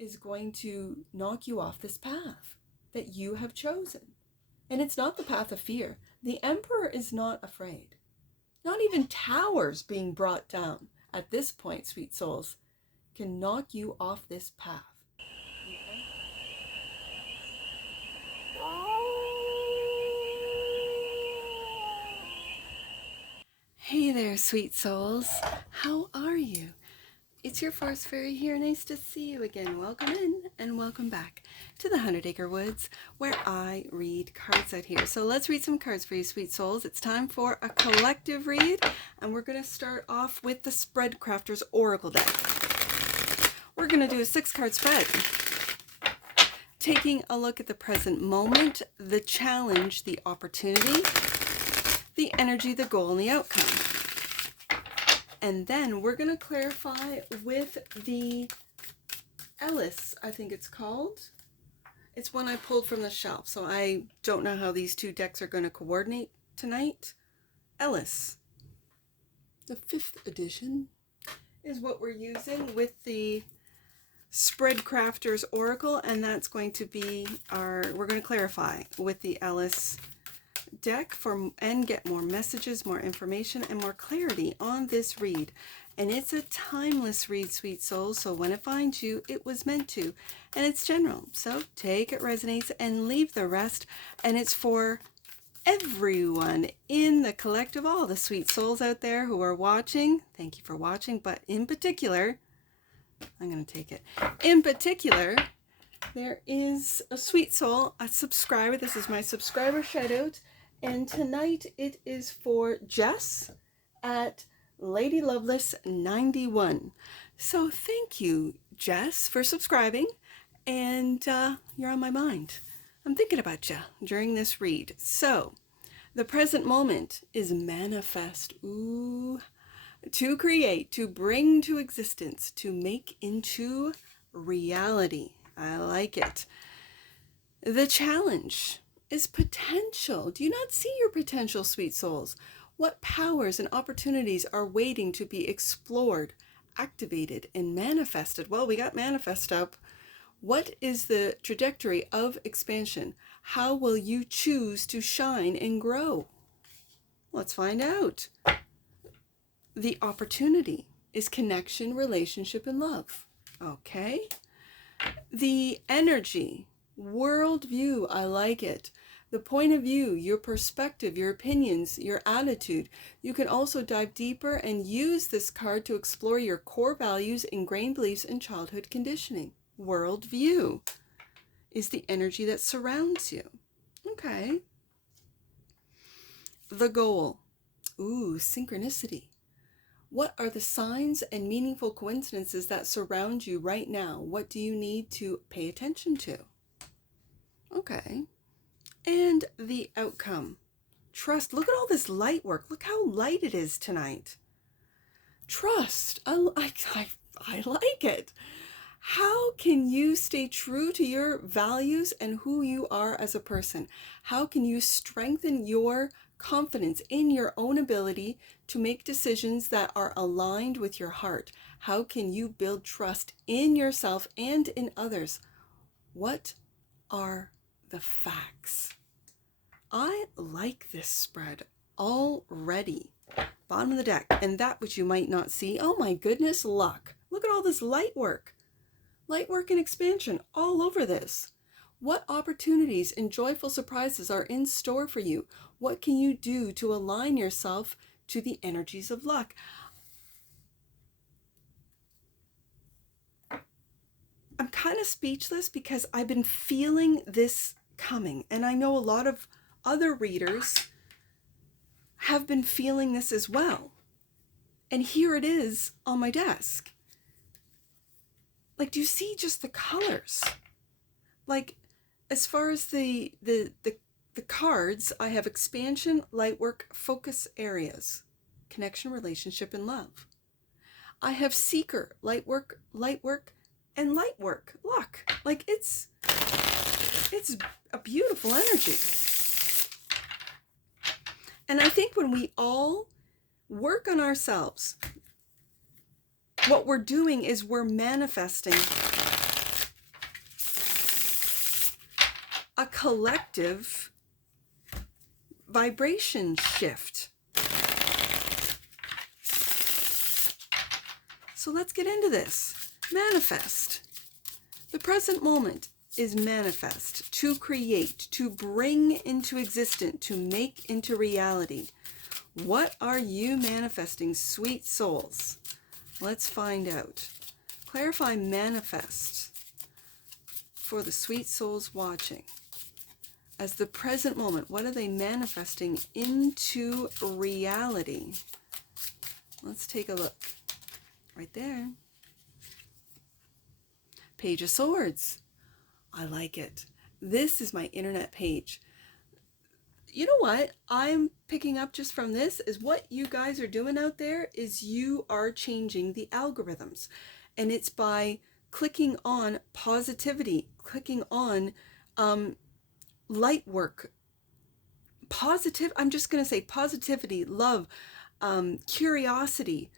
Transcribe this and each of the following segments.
is going to knock you off this path that you have chosen. And it's not the path of fear. The Emperor is not afraid. Not even towers being brought down at this point, sweet souls, can knock you off this path. Hey there, sweet souls. How are you? It's your Forest Fairy here. Nice to see you again. Welcome in and welcome back to the 100 Acre Woods, where I read cards out here. So let's read some cards for you, sweet souls. It's time for a collective read, and we're going to start off with the Spread Crafters Oracle deck. We're going to do a 6-card spread, taking a look at the present moment, the challenge, the opportunity, the energy, the goal, and the outcome. And then we're going to clarify with the Ellis, I think it's called. It's one I pulled from the shelf, so I don't know how these two decks are going to coordinate tonight. Ellis, the 5th edition, is what we're using with the Spread Crafters Oracle, and that's going to be we're going to clarify with the Ellis deck and get more messages, more information, and more clarity on this read. And it's a timeless read, sweet souls, so when it finds you, it was meant to. And it's general, so take it resonates and leave the rest. And it's for everyone in the collective, all the sweet souls out there who are watching. Thank you for watching, but in particular, I'm going to take it. In particular, there is a sweet soul, a subscriber. This is my subscriber shout out. And tonight it is for Jess at Lady Loveless 91. So thank you, Jess, for subscribing. And you're on my mind. I'm thinking about you during this read. So the present moment is manifest. Ooh. To create, to bring to existence, to make into reality. I like it. The challenge is potential. Do you not see your potential, sweet souls? What powers and opportunities are waiting to be explored, activated, and manifested? Well, we got manifest up. What is the trajectory of expansion? How will you choose to shine and grow? Let's find out. The opportunity is connection, relationship, and love. Okay. The energy, worldview, I like it. The point of view, your perspective, your opinions, your attitude. You can also dive deeper and use this card to explore your core values, ingrained beliefs, and childhood conditioning. Worldview is the energy that surrounds you. Okay. The goal. Ooh, synchronicity. What are the signs and meaningful coincidences that surround you right now? What do you need to pay attention to? Okay. And the outcome. Trust. Look at all this light work. Look how light it is tonight. Trust. I like it. How can you stay true to your values and who you are as a person? How can you strengthen your confidence in your own ability to make decisions that are aligned with your heart? How can you build trust in yourself and in others? What are the facts? I like this spread already. Bottom of the deck. And that which you might not see. Oh my goodness, luck. Look at all this light work. Light work and expansion all over this. What opportunities and joyful surprises are in store for you? What can you do to align yourself to the energies of luck? I'm kind of speechless because I've been feeling this coming, and I know a lot of other readers have been feeling this as well. And here it is on my desk. Like, do you see just the colors? Like, as far as the cards, I have expansion, lightwork, focus areas, connection, relationship, and love. I have seeker, lightwork, and lightwork, luck. Like, it's a beautiful energy. And I think when we all work on ourselves, what we're doing is we're manifesting collective vibration shift. So let's get into this. Manifest. The present moment is manifest, to create, to bring into existence, to make into reality. What are you manifesting, sweet souls? Let's find out. Clarify manifest for the sweet souls watching. As the present moment, what are they manifesting into reality? Let's take a look. Right there. Page of Swords. I like it. This is my internet page. You know what I'm picking up just from this is what you guys are doing out there is you are changing the algorithms. And it's by clicking on positivity, clicking on light work, I'm just going to say positivity, love, curiosity,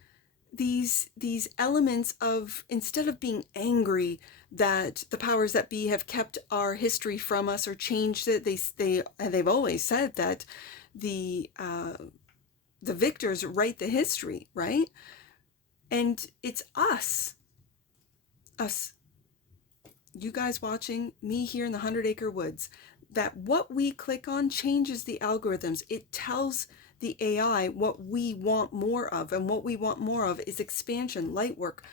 these elements of, instead of being angry that the powers that be have kept our history from us or changed it, they've always said that the victors write the history, right? And it's us, you guys watching, me here in the 100-acre woods, that what we click on changes the algorithms. It tells the AI what we want more of, and what we want more of is expansion, light work,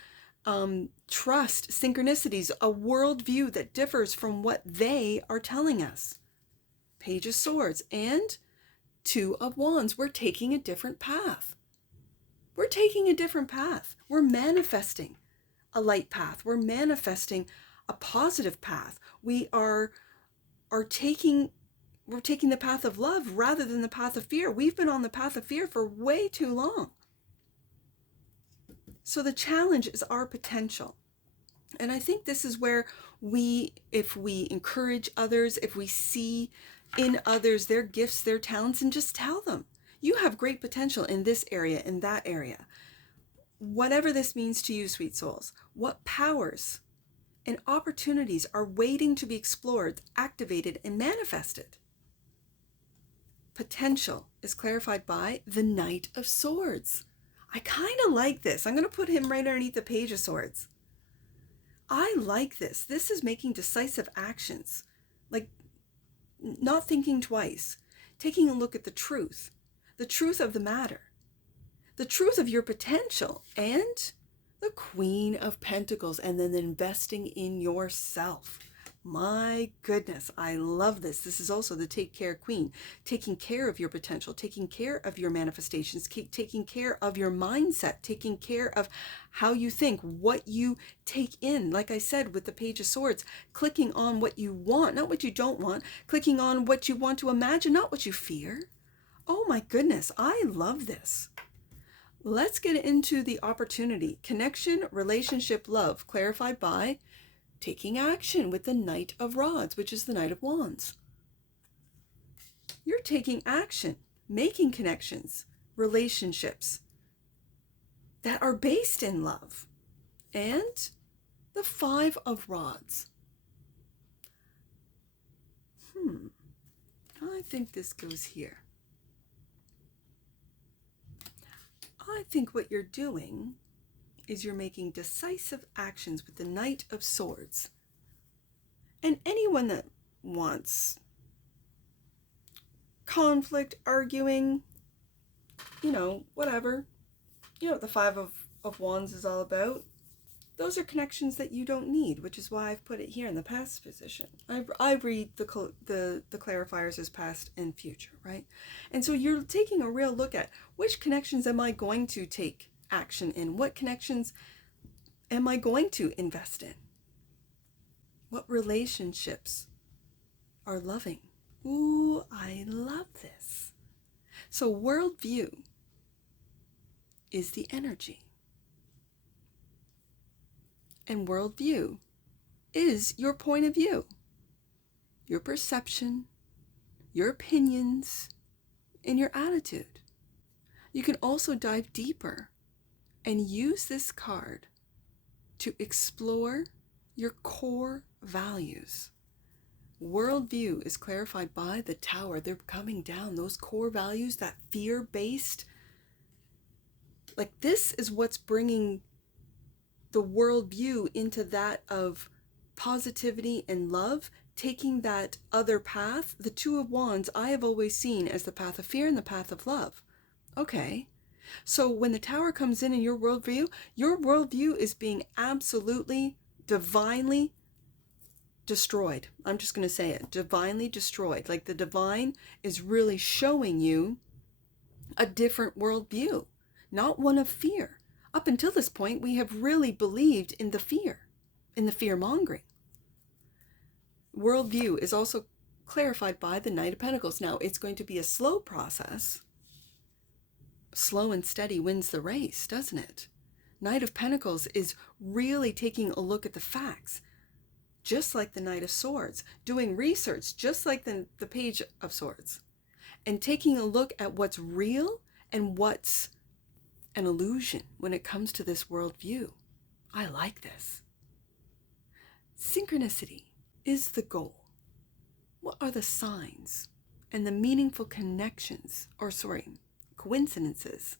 trust, synchronicities, a worldview that differs from what they are telling us. Page of Swords and Two of Wands. We're taking a different path. We're taking a different path. We're manifesting a light path. We're manifesting a positive path. We're taking the path of love rather than the path of fear. We've been on the path of fear for way too long. So the challenge is our potential. And I think this is where if we encourage others, if we see in others their gifts, their talents, and just tell them, you have great potential in this area, in that area. Whatever this means to you, sweet souls, what powers and opportunities are waiting to be explored, activated, and manifested? Potential is clarified by the Knight of Swords. I kind of like this. I'm going to put him right underneath the Page of Swords. I like this. This is making decisive actions, like not thinking twice, taking a look at the truth of the matter, the truth of your potential, and the Queen of Pentacles, and then investing in yourself. My goodness, I love this. This is also the Take Care Queen, taking care of your potential, taking care of your manifestations, taking care of your mindset, taking care of how you think, what you take in. Like I said, with the Page of Swords, clicking on what you want, not what you don't want, clicking on what you want to imagine, not what you fear. Oh my goodness, I love this. Let's get into the opportunity. Connection, relationship, love, clarified by taking action with the Knight of Rods, which is the Knight of Wands. You're taking action, making connections, relationships that are based in love. And the Five of Rods. I think this goes here. I think what you're doing is you're making decisive actions with the Knight of Swords. And anyone that wants conflict, arguing, whatever, what the Five of Wands is all about, those are connections that you don't need, which is why I've put it here in the past position. I read the clarifiers as past and future, right? And so you're taking a real look at which connections am I going to take action in? What connections am I going to invest in? What relationships are loving? Ooh, I love this. So worldview is the energy. And worldview is your point of view, your perception, your opinions, and your attitude. You can also dive deeper and use this card to explore your core values. Worldview is clarified by the Tower. They're coming down. Those core values, that fear-based, like this is what's bringing the worldview into that of positivity and love, taking that other path. The Two of Wands I have always seen as the path of fear and the path of love. Okay, so when the Tower comes in your worldview is being absolutely, divinely destroyed. I'm just going to say it, divinely destroyed. Like the divine is really showing you a different worldview, not one of fear. Up until this point, we have really believed in the fear mongering. Worldview is also clarified by the Knight of Pentacles. Now, it's going to be a slow process. Slow and steady wins the race, doesn't it? Knight of Pentacles is really taking a look at the facts, just like the Knight of Swords, doing research, just like the Page of Swords, and taking a look at what's real and what's an illusion when it comes to this worldview. I like this. Synchronicity is the goal. What are the signs and the meaningful connections, coincidences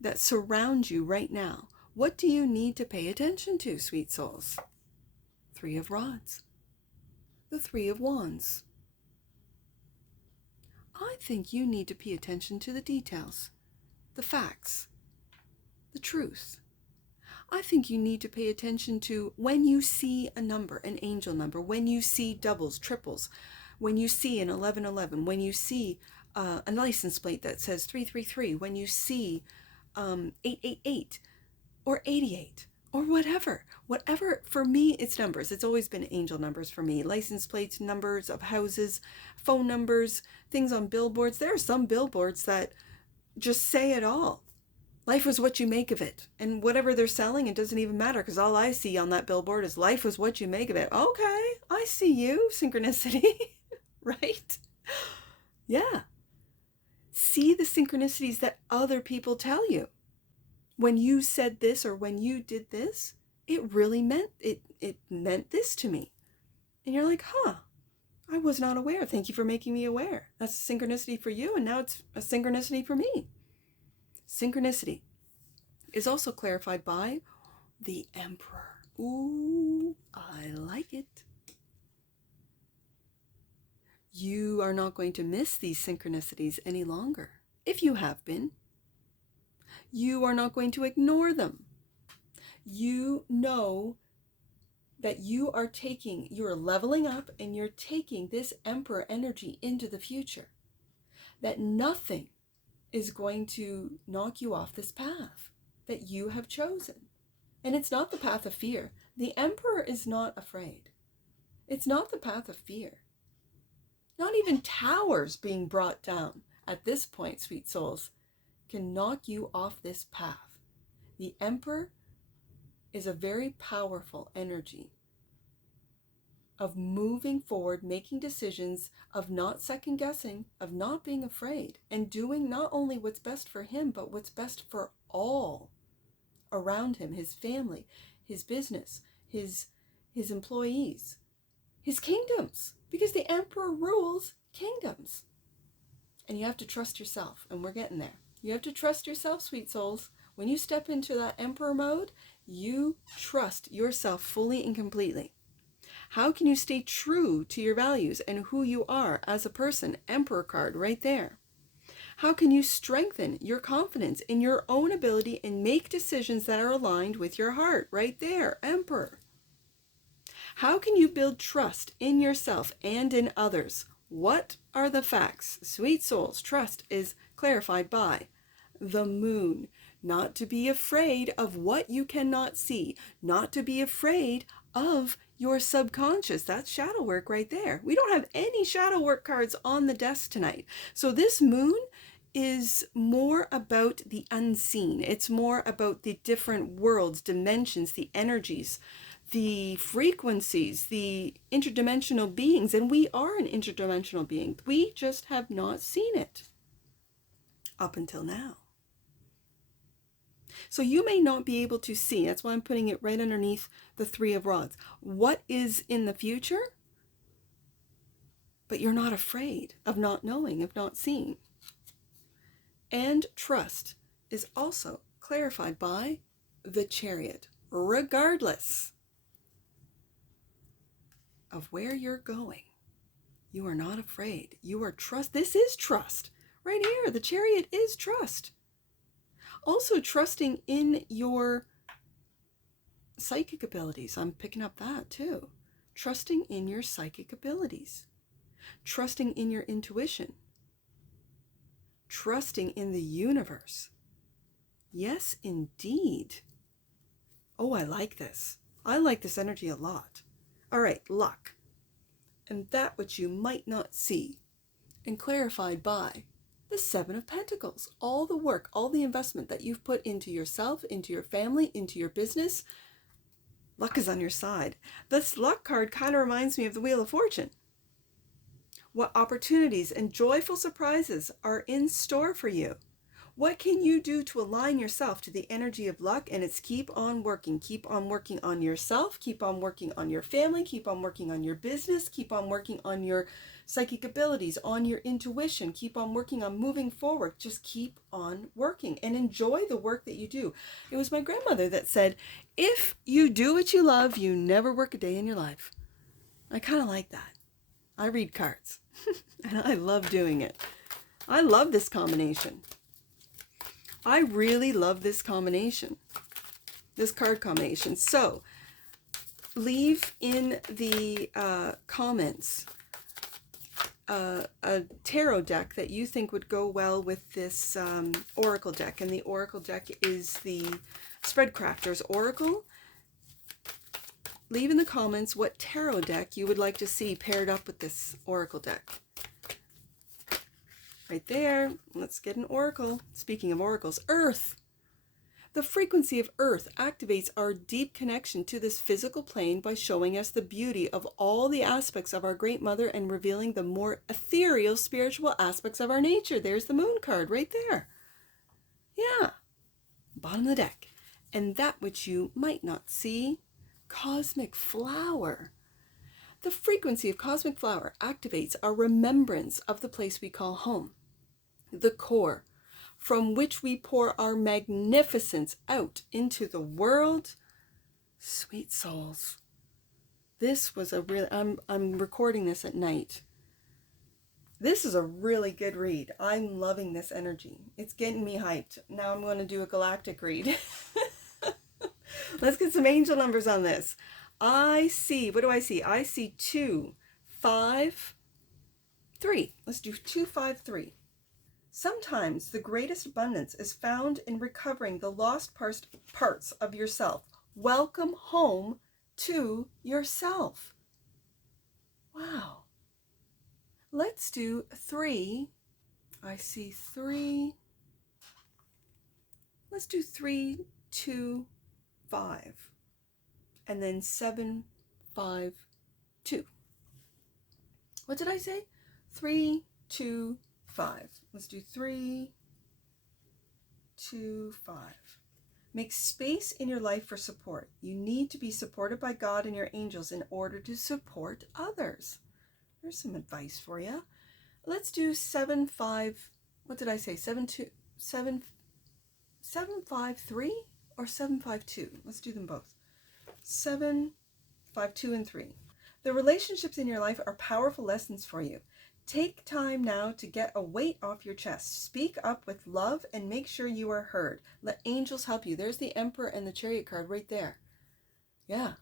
that surround you right now? What do you need to pay attention to, sweet souls? Three of Rods, the Three of Wands. I think you need to pay attention to the details, the facts, the truth. I think you need to pay attention to when you see a number, an angel number, when you see doubles, triples, when you see an 1111, when you see a license plate that says 333, when you see 888 or 88 or whatever. Whatever, for me, it's numbers. It's always been angel numbers for me. License plates, numbers of houses, phone numbers, things on billboards. There are some billboards that just say it all. Life was what you make of it. And whatever they're selling, it doesn't even matter, because all I see on that billboard is life was what you make of it. Okay, I see you, synchronicity, right? Yeah. See the synchronicities that other people tell you. When you said this or when you did this, it really meant, it meant this to me. And you're like, I was not aware. Thank you for making me aware. That's a synchronicity for you, and now it's a synchronicity for me. Synchronicity is also clarified by the Emperor. Ooh, I like it. You are not going to miss these synchronicities any longer. If you have been, you are not going to ignore them. You know that you are leveling up, and you're taking this Emperor energy into the future. That nothing is going to knock you off this path that you have chosen. And it's not the path of fear. The Emperor is not afraid. It's not the path of fear. Not even towers being brought down at this point, sweet souls, can knock you off this path. The Emperor is a very powerful energy of moving forward, making decisions, of not second guessing, of not being afraid, and doing not only what's best for him, but what's best for all around him, his family, his business, his employees, his kingdoms, because the Emperor rules kingdoms. And you have to trust yourself, and we're getting there. You have to trust yourself, sweet souls. When you step into that Emperor mode, you trust yourself fully and completely. How can you stay true to your values and who you are as a person? Emperor card right there. How can you strengthen your confidence in your own ability and make decisions that are aligned with your heart? Right there, Emperor. How can you build trust in yourself and in others? What are the facts? Sweet souls, trust is clarified by the Moon. Not to be afraid of what you cannot see. Not to be afraid of your subconscious. That's shadow work right there. We don't have any shadow work cards on the desk tonight. So this Moon is more about the unseen. It's more about the different worlds, dimensions, the energies, the frequencies, the interdimensional beings. And we are an interdimensional being. We just have not seen it up until now. So you may not be able to see, that's why I'm putting it right underneath the Three of Rods. What is in the future? but you're not afraid of not knowing, of not seeing. And trust is also clarified by the Chariot. Regardless of where you're going, you are not afraid. You are trust. This is trust. Right here, the Chariot is trust. Also trusting in your psychic abilities. I'm picking up that too. Trusting in your psychic abilities. Trusting in your intuition. Trusting in the universe. Yes, indeed. Oh, I like this. I like this energy a lot. All right, luck. And that which you might not see. And clarified by the Seven of Pentacles. All the work, all the investment that you've put into yourself, into your family, into your business. Luck is on your side. This luck card kind of reminds me of the Wheel of Fortune. What opportunities and joyful surprises are in store for you? What can you do to align yourself to the energy of luck? And it's keep on working. Keep on working on yourself. Keep on working on your family. Keep on working on your business. Keep on working on your psychic abilities, on your intuition. Keep on working on moving forward. Just keep on working and enjoy the work that you do. It was my grandmother that said, if you do what you love, you never work a day in your life. I kind of like that. I read cards and I love doing it. I love this combination. I really love this combination, this card combination. So leave in the comments a tarot deck that you think would go well with this oracle deck. And the oracle deck is the Spread Crafters Oracle. Leave in the comments what tarot deck you would like to see paired up with this oracle deck. Right there. Let's get an oracle. Speaking of oracles, Earth. The frequency of Earth activates our deep connection to this physical plane by showing us the beauty of all the aspects of our Great Mother and revealing the more ethereal spiritual aspects of our nature. There's the Moon card right there. Yeah. Bottom of the deck. And that which you might not see, Cosmic Flower. The frequency of Cosmic Flower activates our remembrance of the place we call home, the core, from which we pour our magnificence out into the world. Sweet souls. This was a really, I'm recording this at night. This is a really good read. I'm loving this energy. It's getting me hyped. Now I'm going to do a galactic read. Let's get some angel numbers on this. I see, what do I see? I see 2, 5, 3. Let's do 2, 5, 3. Sometimes the greatest abundance is found in recovering the lost parts of yourself. Welcome home to yourself. Wow. Let's do 3. I see 3. Let's do 3, 2, 5. And then 7, 5, 2. What did I say? 3, 2, 5. Let's do 3, 2, 5. Make space in your life for support. You need to be supported by God and your angels in order to support others. There's some advice for you. Let's do 7, 5. What did I say? 7, 2, 7, 7, 5, 3 or 7, 5, 2. Let's do them both. 7, 5, 2, and 3. The relationships in your life are powerful lessons for you. Take time now to get a weight off your chest. Speak up with love and make sure you are heard. Let angels help you. There's the Emperor and the Chariot card right there. Yeah.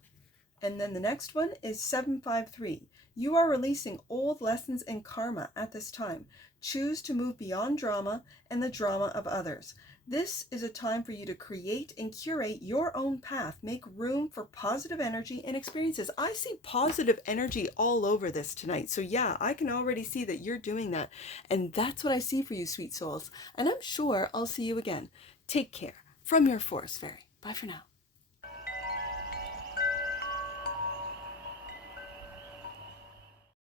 And then the next one is 753. You are releasing old lessons and karma at this time. Choose to move beyond drama and the drama of others. This is a time for you to create and curate your own path. Make room for positive energy and experiences. I see positive energy all over this tonight. So yeah, I can already see that you're doing that. And that's what I see for you, sweet souls. And I'm sure I'll see you again. Take care. From your Forest Fairy. Bye for now.